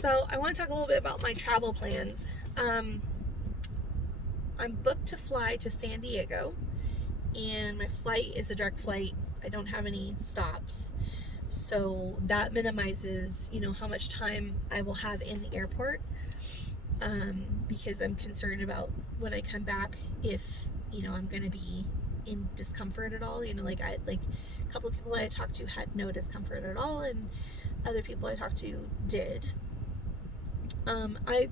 So I want to talk a little bit about my travel plans. Um, I'm booked to fly to San Diego, and my flight is a direct flight. I don't have any stops, so that minimizes, how much time I will have in the airport. Because I'm concerned about when I come back if I'm going to be in discomfort at all. Like a couple of people I talked to had no discomfort at all, and other people I talked to did. I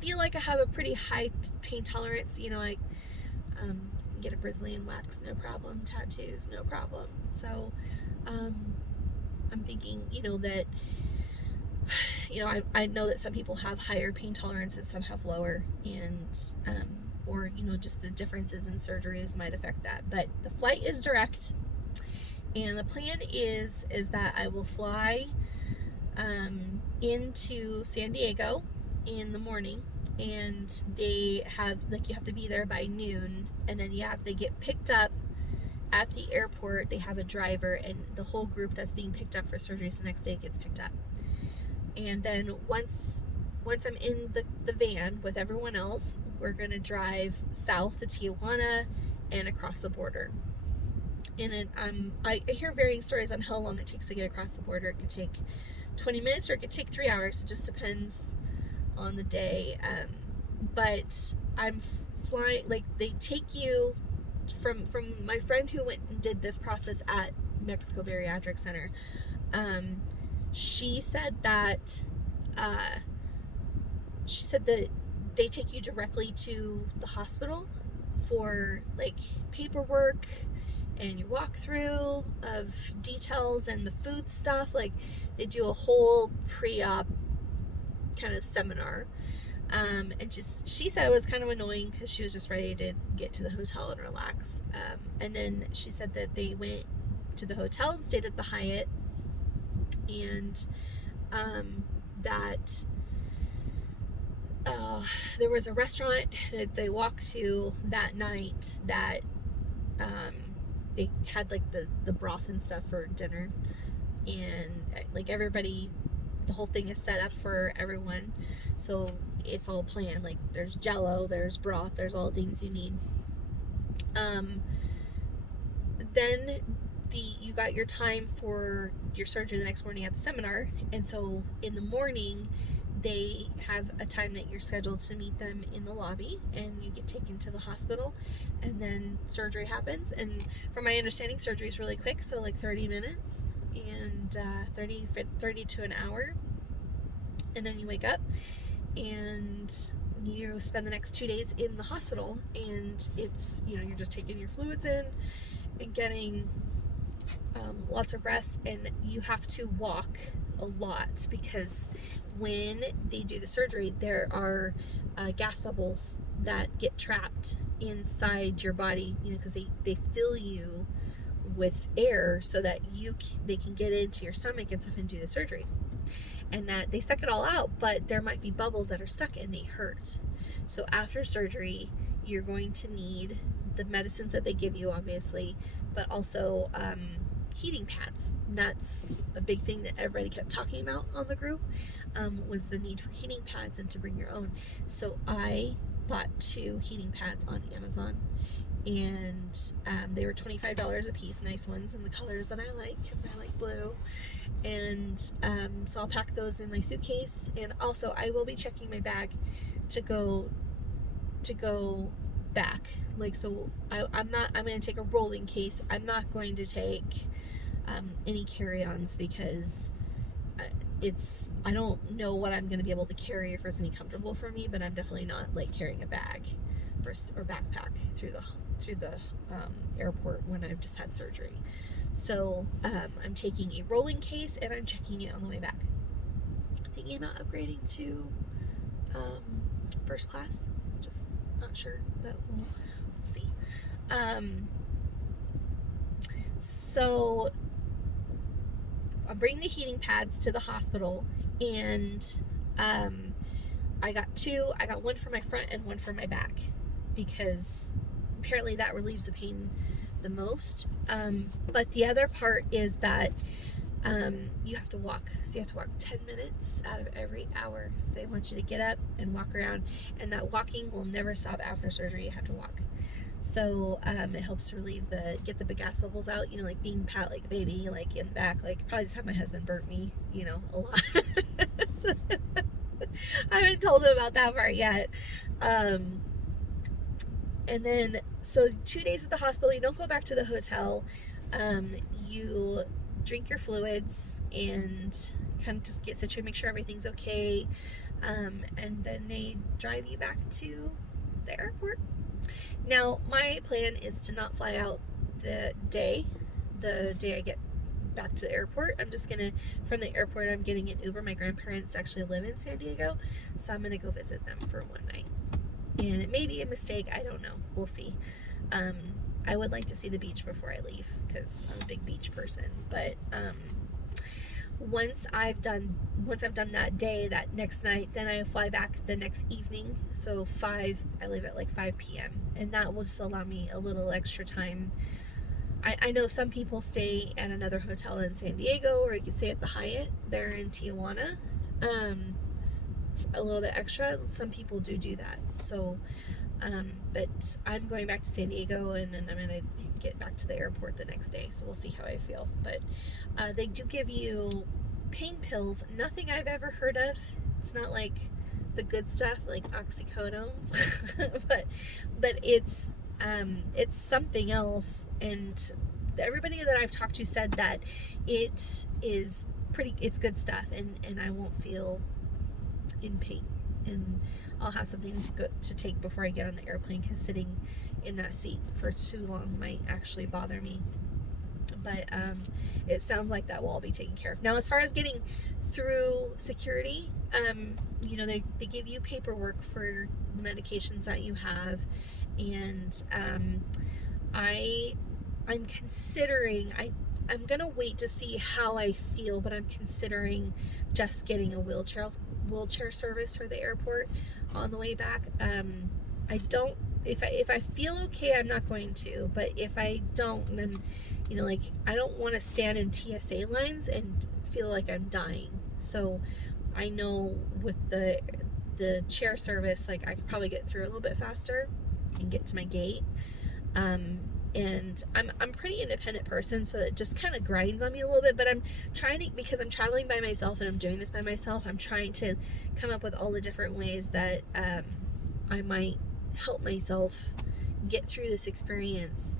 feel like I have a pretty high pain tolerance. I can get a Brazilian wax, no problem. Tattoos, no problem. So I'm thinking, that I know that some people have higher pain tolerances, some have lower, and or just the differences in surgeries might affect that. But the flight is direct, and the plan is that I will fly into San Diego in the morning, and they have you have to be there by noon, and then they get picked up at the airport. They have a driver, and the whole group that's being picked up for surgeries the next day gets picked up. And then once I'm in the van with everyone else, we're going to drive south to Tijuana and across the border. And I hear varying stories on how long it takes to get across the border. It could take 20 minutes or it could take 3 hours. It just depends on the day. But I'm flying, they take you from my friend who went and did this process at Mexico Bariatric Center. She said that they take you directly to the hospital for paperwork and your walkthrough of details and the food stuff. They do a whole pre-op kind of seminar. And she said it was kind of annoying because she was just ready to get to the hotel and relax. And then she said that they went to the hotel and stayed at the Hyatt, and that there was a restaurant that they walked to that night that they had the broth and stuff for dinner, and everybody, the whole thing is set up for everyone, so it's all planned. There's jello, there's broth, there's all the things you need. Then you got your time for your surgery the next morning at the seminar, and so in the morning they have a time that you're scheduled to meet them in the lobby, and you get taken to the hospital, and then surgery happens. And from my understanding, surgery is really quick, so 30 minutes and 30 to an hour, and then you wake up and you spend the next 2 days in the hospital, and it's you're just taking your fluids in and getting lots of rest, and you have to walk a lot because when they do the surgery, there are gas bubbles that get trapped inside your body, because they fill you with air so that they can get into your stomach and stuff and do the surgery, and that they suck it all out, but there might be bubbles that are stuck and they hurt. So after surgery, you're going to need the medicines that they give you, obviously, but also heating pads. That's a big thing that everybody kept talking about on the group, was the need for heating pads and to bring your own. So I bought 2 heating pads on Amazon, and they were $25 a piece, nice ones in the colors that I like, because I like blue. And so I'll pack those in my suitcase, and also I will be checking my bag to go back. I'm going to take a rolling case. I'm not going to take any carry-ons, because I don't know what I'm going to be able to carry if it's going to be comfortable for me, but I'm definitely not carrying a bag or backpack through the airport when I've just had surgery. So I'm taking a rolling case, and I'm checking it on the way back. I'm thinking about upgrading to first class. Just not sure, but we'll see. So I'm bringing the heating pads to the hospital, and I got 2. I got one for my front and one for my back, because apparently that relieves the pain the most. But the other part is that You have to walk. So you have to walk 10 minutes out of every hour. So they want you to get up and walk around, and that walking will never stop after surgery. You have to walk. So it helps to get the gas bubbles out, like being pat like a baby, like in the back, like probably just have my husband burp me, a lot. I haven't told him about that part yet. And then, so 2 days at the hospital, you don't go back to the hotel. You drink your fluids and kind of just get situated, make sure everything's okay. And then they drive you back to the airport. Now, my plan is to not fly out the day I get back to the airport. I'm just gonna, from the airport, I'm getting an Uber. My grandparents actually live in San Diego, so I'm gonna go visit them for one night. And it may be a mistake, I don't know. We'll see. I would like to see the beach before I leave because I'm a big beach person. But once I've done that day, that next night, then I fly back the next evening. So I leave at like 5 p.m. and that will just allow me a little extra time. I know some people stay at another hotel in San Diego, or you can stay at the Hyatt there in Tijuana. A little bit extra. Some people do that. So, but I'm going back to San Diego, and then I'm gonna get back to the airport the next day. So we'll see how I feel. But they do give you pain pills. Nothing I've ever heard of. It's not like the good stuff like oxycodones, but it's something else. And everybody that I've talked to said that it's good stuff, and I won't feel in pain, and I'll have something to take before I get on the airplane, because sitting in that seat for too long might actually bother me. But it sounds like that will all be taken care of. Now, as far as getting through security, they give you paperwork for the medications that you have, and I'm considering, I'm gonna wait to see how I feel, but I'm considering just getting a wheelchair service for the airport on the way back. If I feel okay, I'm not going to, but if I don't, then I don't want to stand in TSA lines and feel like I'm dying. So I know with the chair service, like I could probably get through a little bit faster and get to my gate. And I'm a pretty independent person, so it just kind of grinds on me a little bit, but I'm trying to, because I'm traveling by myself and I'm doing this by myself, I'm trying to come up with all the different ways that I might help myself get through this experience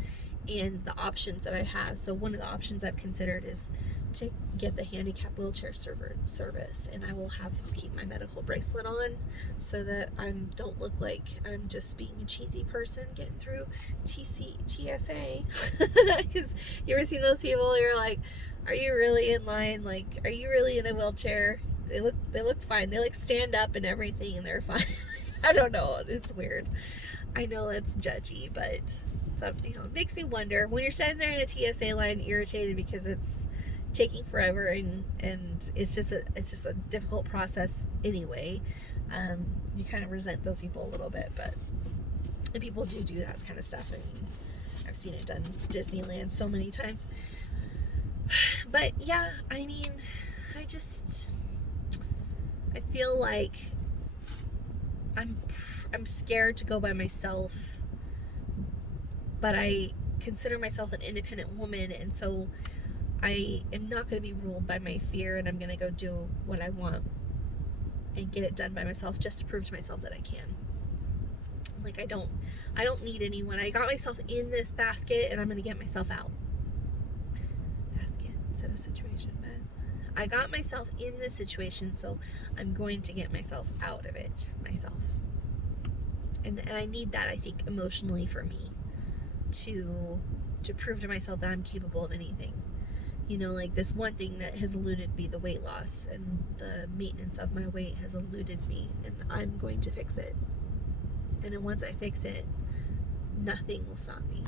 and the options that I have. So one of the options I've considered is to get the handicap wheelchair service, and I will keep my medical bracelet on so that I don't look like I'm just being a cheesy person getting through TSA. Because you ever seen those people, you're like, are you really in line? Like, are you really in a wheelchair? They look fine. They like stand up and everything, and they're fine. I don't know, it's weird. I know that's judgy, but it makes me wonder when you're standing there in a TSA line, irritated because it's taking forever, and it's just a difficult process anyway. You kind of resent those people a little bit, but people do that kind of stuff. I mean, I've seen it done Disneyland so many times. But yeah, I mean, I feel like I'm scared to go by myself, but I consider myself an independent woman, and so I am not going to be ruled by my fear, and I'm going to go do what I want and get it done by myself, just to prove to myself that I can. Like, I don't need anyone. I got myself in this basket, and I'm going to get myself out. Basket instead of situation, but I got myself in this situation, so I'm going to get myself out of it myself. And I need that, I think, emotionally for me to prove to myself that I'm capable of anything. Like this one thing that has eluded me, the weight loss and the maintenance of my weight, has eluded me, and I'm going to fix it. And then once I fix it, nothing will stop me.